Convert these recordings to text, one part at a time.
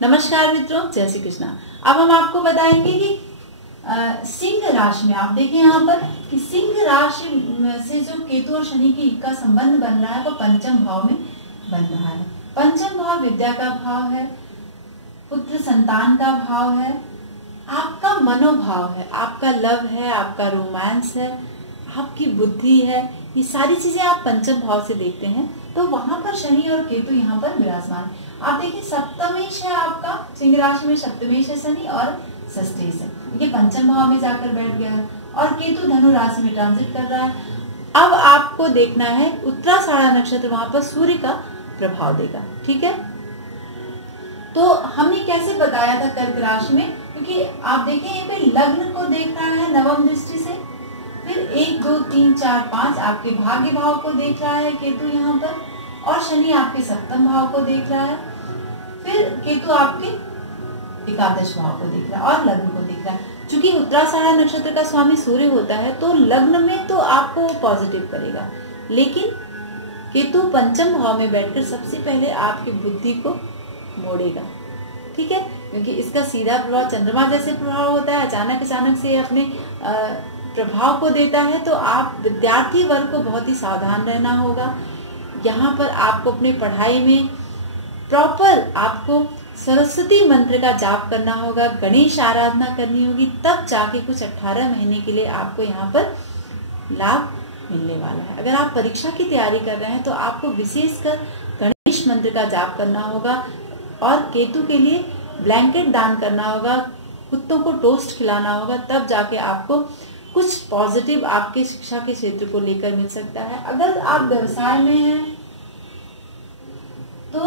नमस्कार मित्रों, जय श्री कृष्णा। अब हम आपको बताएंगे कि सिंह राशि में आप देखें यहाँ पर कि सिंह राशि से जो केतु और शनि का संबंध बन रहा है वो पंचम भाव में बन रहा है। पंचम भाव विद्या का भाव है, पुत्र संतान का भाव है, आपका मनोभाव है, आपका लव है, आपका रोमांस है, आपकी बुद्धि है। ये सारी चीजें आप पंचम भाव से देखते हैं तो वहां पर शनि और केतु यहाँ पर विराजमान है। आप देखिए सप्तमेश है आपका, सिंह राशि में सप्तमेश है शनि और षष्ठेश है, ये पंचम भाव में जाकर बैठ गया है और केतु धनु राशि में ट्रांजिट कर रहा है। अब आपको देखना है उत्तराषाढ़ा नक्षत्र वहां पर सूर्य का प्रभाव देगा, ठीक है। तो हमने कैसे बताया था कर्क राशि में, क्योंकि आप देखें यहाँ पे लग्न को देख रहा है नवम दृष्टि से, फिर 1 2 3 4 5 आपके भाग्य भाव को देख रहा है केतु यहाँ पर, और शनि आपके सप्तम भाव को देख रहा है, फिर केतु आपके एकादश भाव को देख रहा है और लग्न को देख रहा है। चूंकि उत्तराषाढ़ा नक्षत्र का स्वामी सूर्य होता है तो लग्न में तो आपको पॉजिटिव करेगा, लेकिन केतु पंचम भाव में बैठकर सबसे पहले आपकी बुद्धि को मोड़ेगा, ठीक है, क्योंकि इसका सीधा प्रभाव चंद्रमा जैसे प्रभाव होता है, अचानक से अपने प्रभाव को देता है। तो आप विद्यार्थी वर्ग को बहुत ही सावधान रहना होगा। यहाँ पर आपको अपनी पढ़ाई में प्रॉपर आपको सरस्वती मंत्र का जाप करना होगा, गणेश आराधना करनी होगी, तब जाके कुछ 18 महीने के लिए आपको यहाँ पर लाभ मिलने वाला है। अगर आप परीक्षा की तैयारी कर रहे हैं तो आपको विशेषकर गणेश मंत्र का जाप करना होगा और केतु के लिए ब्लैंकेट दान करना होगा, कुत्तों को टोस्ट खिलाना होगा, तब जाके आपको कुछ पॉजिटिव आपके शिक्षा के क्षेत्र को लेकर मिल सकता है। अगर आप व्यवसाय में हैं तो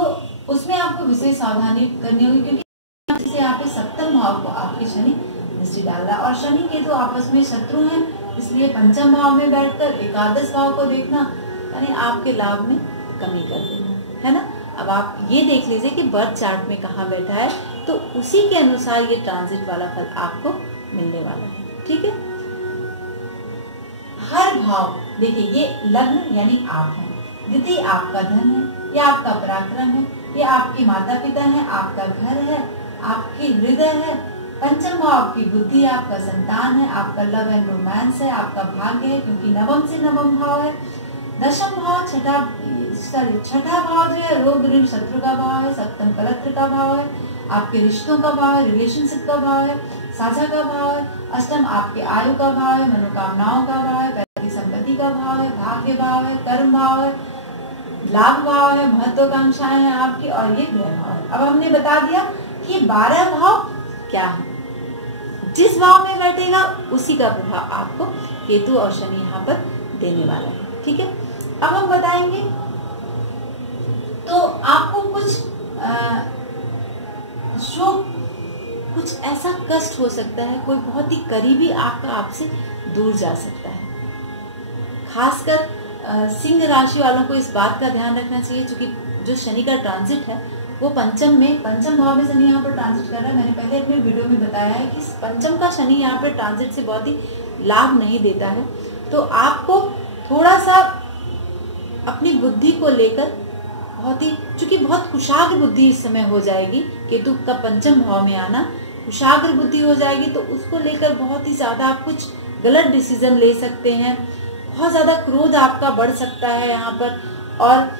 उसमें आपको विशेष सावधानी करनी होगी, क्योंकि जैसे यहाँ पे सप्तम भाव को आपके शनि दृष्टि डाल रहा है और शनि के तो आपस में शत्रु हैं, इसलिए पंचम भाव में बैठकर एकादश भाव को देखना यानी आपके लाभ में कमी कर देना, है ना। अब आप ये देख लीजिए कि बर्थ चार्ट में कहाँ बैठा है, तो उसी के अनुसार ये ट्रांजिट वाला फल आपको मिलने वाला है, ठीक है। हर भाव देखिए, ये लग्न यानी आप हैं, द्वितीय आपका धन है, ये आपका पराक्रम है, ये आपके माता पिता हैं, आपका घर है, आपके हृदय है, पंचम भाव आपकी बुद्धि, आपका संतान है, आपका लव एंड रोमांस है, आपका भाग्य है, क्योंकि नवम से नवम भाव है, दशम भाव छठा भाव जो है रोग ऋण शत्रु का भाव है, सप्तम कलत्र का भाव है, आपके रिश्तों का भाव है, रिलेशनशिप का भाव है, साझा का भाव है, अष्टम आपके आयु का भाव है, मनोकामनाओं का भाव है, पैतृक संपत्ति का भाव है, भाग्य भाव है, कर्म भाव है, लाभ भाव है, महत्वाकांक्षाएं हैं आपकी, और ये ग्रह भाव है। अब हमने बता दिया कि 12 भाव क्या है, जिस भाव में बैठेगा उसी का प्रभाव आपको केतु और शनि यहाँ पर देने वाला है, ठीक है। अब हम बताएंगे तो आपको कुछ शोक, कुछ ऐसा कष्ट हो सकता है, कोई बहुत ही करीबी आपका आपसे दूर जा सकता है। खासकर सिंह राशि वालों को इस बात का ध्यान रखना चाहिए, क्योंकि जो शनि का ट्रांजिट है वो पंचम भाव में शनि यहाँ पर ट्रांजिट कर रहा है। मैंने पहले अपने वीडियो में बताया है कि पंचम का शनि यहाँ पर ट्रांजिट से बहुत ही लाभ नहीं देता है, तो आपको थोड़ा सा अपनी बुद्धि को लेकर चूंकि बहुत कुशाग्र बुद्धि इस समय हो जाएगी, केतु का पंचम भाव में आना कुशाग्र बुद्धि हो जाएगी, तो उसको लेकर बहुत ही ज्यादा आप कुछ गलत डिसीजन ले सकते हैं, बहुत ज्यादा क्रोध आपका बढ़ सकता है यहाँ पर, और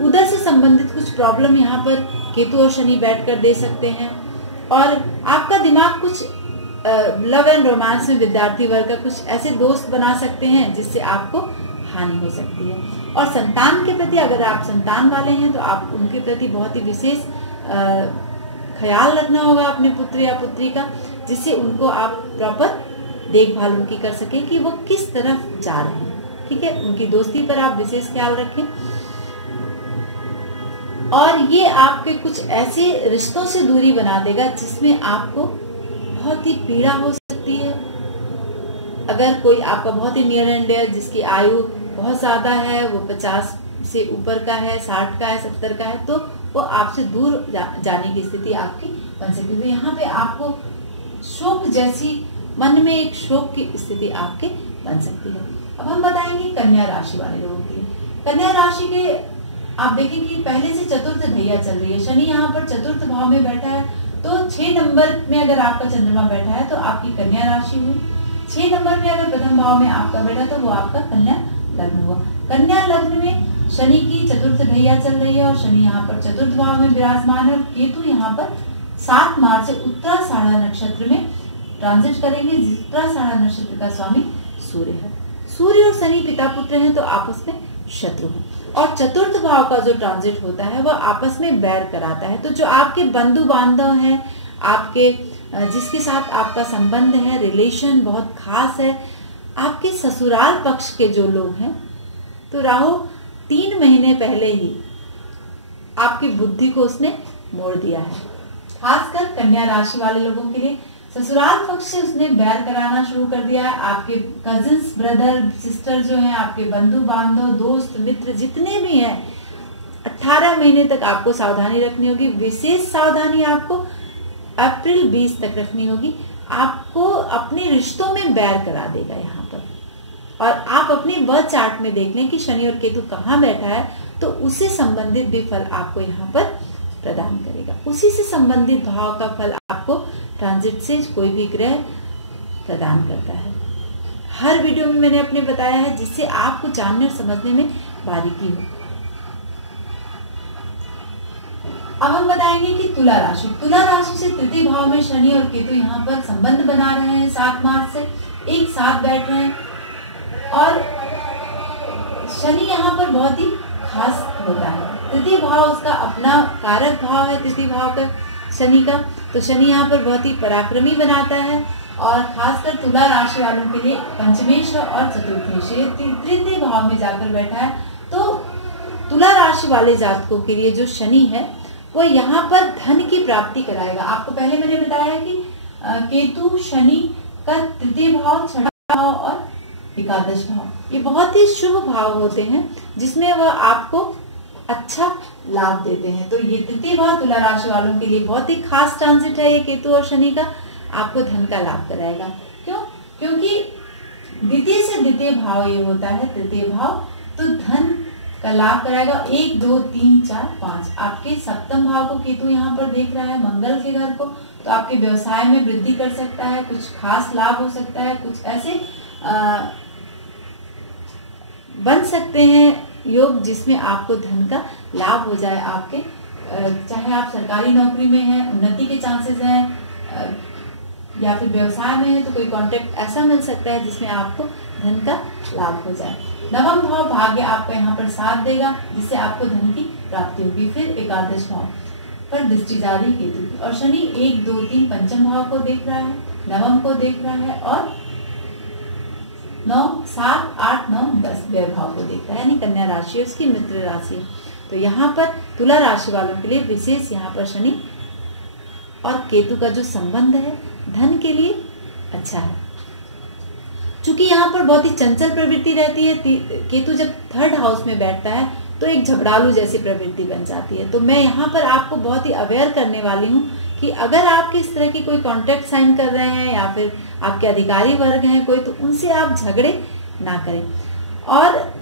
उधर से संबंधित कुछ प्रॉब्लम यहाँ पर केतु और शनि बैठकर दे सकते हैं, और आपका दिमाग कुछ लव एंड रोमांस में विद्यार्थी वर्ग का कुछ ऐसे दोस्त बना सकते हैं जिससे आपको हानि हो सकती है। और संतान के प्रति, अगर आप संतान वाले हैं तो आप उनके प्रति बहुत ही विशेष ख्याल रखना होगा अपने पुत्र या पुत्री का, जिससे उनको आप प्रॉपर देखभाल उनकी कर सके कि वो किस तरफ जा रहे हैं, ठीक है। उनकी दोस्ती पर आप विशेष ख्याल रखें, और ये आपके कुछ ऐसे रिश्तों से दूरी बना देगा जिसमें आपको बहुत ही पीड़ा हो सकती है। अगर कोई आपका बहुत ही नियर एंड डियर जिसकी आयु बहुत ज्यादा है, वो 50 से ऊपर का है, 60 का है, 70 का है, तो वो आपसे दूर जाने की स्थिति आपकी बन सकती है। यहाँ पे आपको शोक जैसी, मन में एक शोक की स्थिति आपके बन सकती है। अब हम बताएंगे कन्या राशि वाले लोगों के लिए। कन्या राशि के आप देखें कि पहले से चतुर्थ ढैया चल रही है, शनि यहाँ पर चतुर्थ भाव में बैठा है, तो 6 नंबर में अगर आपका चंद्रमा बैठा है तो आपकी कन्या राशि हुई। 6 नंबर में अगर प्रथम भाव में आपका बैठा तो वो आपका कन्या लग्न हुआ। कन्या लग्न में शनि की चतुर्थ ढैया चल रही है और शनि यहाँ पर चतुर्थ भाव में विराजमान है और केतु यहाँ पर 7 मार्च से उत्तराषाढ़ा नक्षत्र में ट्रांजिट करेंगे। उत्तराषाढ़ा नक्षत्र का स्वामी सूर्य है। सूर्य और शनि पिता पुत्र हैं तो आपस में शत्रु हैं और चतुर्थ भाव का जो ट्रांजिट होता है वह आपस में बैर कराता है। तो जो आपके बंधु बांधव हैं, आपके जिसके साथ आपका संबंध है, रिलेशन बहुत खास है, आपके ससुराल पक्ष के जो लोग हैं, तो राहु 3 महीने पहले ही आपकी बुद्धि को उसने मोड़ दिया है। खासकर कन्या राशि वाले लोगों के लिए ससुराल पक्ष से उसने बैर कराना शुरू कर दिया है। आपके कजिन्स, ब्रदर, सिस्टर जो हैं, आपके बंधु बांधव, दोस्त, मित्र जितने भी हैं, 18 महीने तक आपको सावधानी रखनी होगी। विशेष सावधानी आपको अप्रैल 20 तक रखनी होगी। आपको अपने रिश्तों में बैर करा देगा यहाँ पर। और आप अपने बर्थ चार्ट में देख लें कि शनि और केतु कहाँ बैठा है, तो उससे संबंधित भी फल आपको यहाँ पर प्रदान करेगा। उसी से संबंधित भाव का फल आपको ट्रांजिट से कोई भी ग्रह प्रदान करता है। हर वीडियो में मैंने अपने बताया है जिससे आपको जानने और समझने में बारीकी हो। अब हम बताएंगे कि तुला राशि। तुला राशि से तृतीय भाव में शनि और केतु यहाँ पर संबंध बना रहे हैं। 7 मार्च से एक साथ बैठ रहे हैं और शनि यहाँ पर बहुत ही खास होता है। तृतीय भाव उसका अपना कारक भाव है, तृतीय भाव का शनि का, तो शनि यहाँ पर बहुत ही पराक्रमी बनाता है और खासकर तुला राशि वालों के लिए पंचमेश और चतुर्थेश तृतीय भाव में जाकर बैठा है। तो तुला राशि वाले जातकों के लिए जो शनि है वो यहाँ पर धन की प्राप्ति कराएगा। आपको पहले मैंने बताया कि केतु शनि का तृतीय भाव, छठा भाव और एकादश भाव ये बहुत ही शुभ भाव होते हैं जिसमें वह आपको अच्छा लाभ देते हैं। तो ये तृतीय भाव तुला राशि वालों के लिए बहुत ही खास ट्रांजिट है। ये केतु और शनि का आपको धन का लाभ कराएगा। क्यों? क्योंकि द्वितीय से द्वितीय भाव ये होता है तृतीय भाव, तो धन का लाभ कराएगा। 1 2 3 4 5 आपके सप्तम भाव को केतु यहाँ पर देख रहा है, मंगल के घर को, तो आपके व्यवसाय में वृद्धि कर सकता है, कुछ खास लाभ हो सकता है, कुछ ऐसे बन सकते हैं योग जिसमें आपको धन का लाभ हो जाए। आपके चाहे आप सरकारी नौकरी में हैं, उन्नति के चांसेस हैं, या फिर व्यवसाय में है तो कोई कॉन्ट्रैक्ट ऐसा मिल सकता है जिसमें आपको धन का लाभ हो जाए। नवम भाव भाग्य आपका यहाँ पर साथ देगा जिससे आपको धन की प्राप्ति होगी। फिर एकादश भाव पर दृष्टि जा रही केतु की और शनि 1 2 3 पंचम भाव को देख रहा है, नवम को देख रहा है और 9 7 8 9 10 व्यय भाव को देखता है, यानी कन्या राशि है, उसकी मित्र राशि है। तो यहाँ पर तुला राशि वालों के लिए विशेष यहाँ पर शनि और केतु का जो संबंध है धन के लिए अच्छा है। चूंकि यहाँ पर बहुत ही चंचल प्रवृत्ति रहती है, केतु जब 3rd हाउस में बैठता है तो एक झगड़ालू जैसी प्रवृत्ति बन जाती है। तो मैं यहाँ पर आपको बहुत ही अवेयर करने वाली हूँ कि अगर आप इस तरह की कोई कॉन्ट्रैक्ट साइन कर रहे हैं या फिर आपके अधिकारी वर्ग हैं कोई, तो उनसे आप झगड़े ना करें। और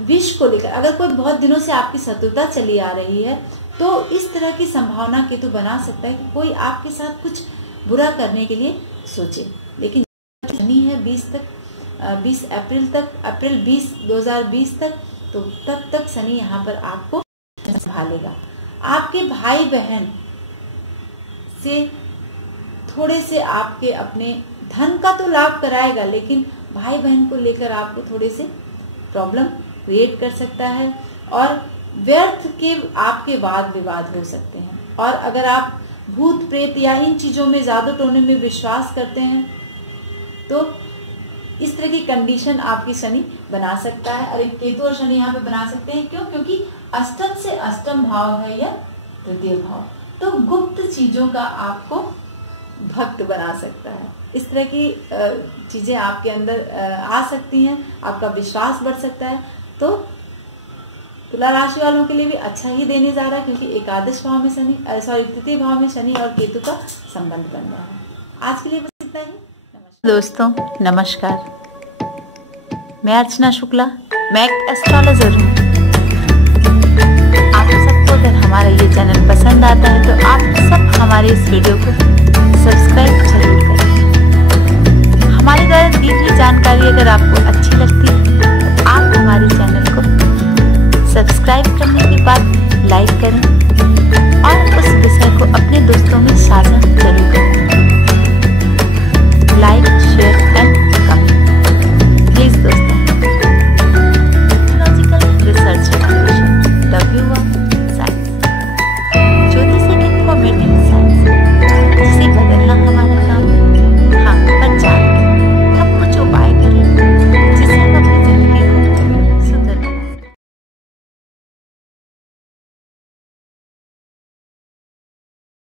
विष को लेकर अगर कोई बहुत दिनों से आपकी शत्रुता चली आ रही है तो इस तरह की संभावना केतु बना सकता है कि कोई आपके साथ कुछ बुरा करने के लिए सोचे। लेकिन शनि है 20 अप्रैल तक, अप्रैल 20 2020 तक, तो तब तक शनि यहाँ पर आपको संभालेगा। आपके भाई बहन से थोड़े से आपके अपने धन का तो लाभ कराएगा, लेकिन भाई बहन को लेकर आपको थोड़े से प्रॉब्लम क्रिएट कर सकता है और व्यर्थ के आपके वाद विवाद हो सकते हैं। और अगर आप भूत प्रेत या इन चीजों में जादू टोने में विश्वास करते हैं तो इस तरह की कंडीशन आपकी शनि बना सकता है। और केतु और शनि यहाँ पे बना सकते हैं। क्यों? क्योंकि अष्टम से अष्टम भाव है या तृतीय भाव, तो गुप्त चीजों का आपको भक्त बना सकता है। इस तरह की चीजें आपके अंदर आ सकती हैं, आपका विश्वास बढ़ सकता है। तो तुला राशि वालों के लिए भी अच्छा ही देने जा रहा है क्योंकि एकादश भाव में शनि तृतीय भाव में शनि और केतु का संबंध बन रहा है। आज के लिए बस इतना ही। दोस्तों नमस्कार, मैं अर्चना शुक्ला, मैं एक एस्ट्रोलॉजर हूँ। हमारा ये चैनल पसंद आता है तो आप सब हमारे इस वीडियो को सब्सक्राइब जरूर करें। हमारे द्वारा दी हुई जानकारी अगर आपको अच्छी लगती है तो आप हमारे चैनल को सब्सक्राइब करने के बाद लाइक करें